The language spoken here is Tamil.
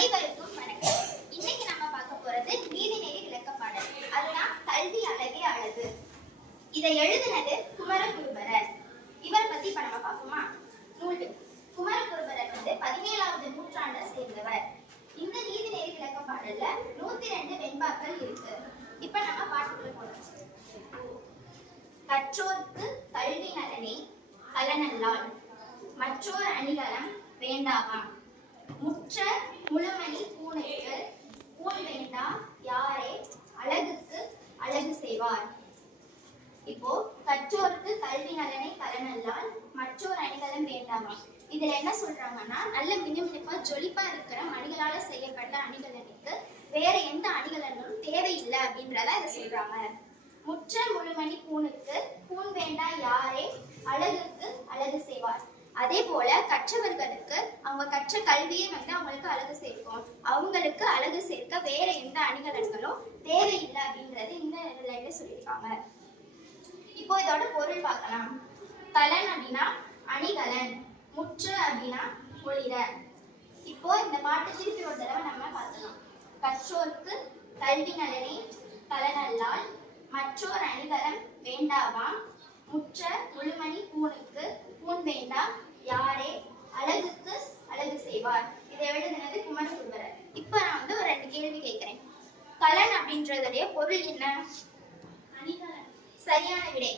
அனைவருக்கும் வணக்கம். இன்னைக்கு நம்ம பார்க்க போறது நீதிநெறி விளக்கப்பாடல். அதுதான் கல்வி அழகே அழகு. இதை எழுதினது குமரகுருபரர். இவரை பத்தி இப்ப நம்ம பார்ப்போமா? நூல் குமரகுருபரர் 17வது நூற்றாண்டை சேர்ந்தவர். இந்த நீதிநெறி விளக்கப்பாடல்ல 102 வெண்பாக்கள் இருக்கு. இப்ப நம்ம பாட்டுக்குள்ள போறோம். கற்றோர்க்கு கல்வி நலனே கலனல்லால் மற்றோர் அணிகலம் வேண்டாவாம். முற்ற முழுமணி பூனைக்கு பூன் வேண்டா யாரே அழகுக்கு அழகு செய்வார். இப்போ கற்றோருக்கு கல்வி நலனை கலனல்லால் மற்றோர் அணிகலம் வேண்டாமா. இதுல என்ன சொல்றாங்கன்னா, நல்ல மினுமினுப்பா ஜொலிப்பா இருக்கிற மணிகளால செய்யப்பட்ட அணிகலனுக்கு வேற எந்த அணிகலனும் தேவையில்லை அப்படின்றத இதை சொல்றாங்க. முற்ற முழுமணி பூனுக்கு பூன் வேண்டா யாரே அழகுக்கு அழகு செய்வார். அதே போல கற்றவர்களுக்கு அவங்க கற்ற கல்வியை அவங்களுக்கு அழகு சேர்க்கும். அவங்களுக்கு அழகு சேர்க்க வேற எந்த அணிகலன்களும் தேவையில்லை அப்படின்றது இந்த லைன்ல சொல்லியிருக்காங்க. இப்போ இதோட பொருள் பார்க்கலாம். கலன் அப்படின்னா அணிகலன், முற்று அப்படின்னா ஒளிர. இப்போ இந்த பாட்டு திருப்பி ஒரு தடவை நம்ம பார்க்கலாம். கற்றோர்க்கு கல்வி நலனே கலனல்லால் மற்றோர் அணிகலம் வேண்டாவாம். முற்ற முழுமணி பூனுக்கு பூன் வேண்டா யாரே அழகுக்கு அழகு செய்வார். இதை எழுதினது குமரகுருபரர். இப்ப நான் ஒரு 2 கேள்வி கேட்கிறேன். கலன் அப்படின்றதுடைய பொருள் என்ன? சரியான விடை.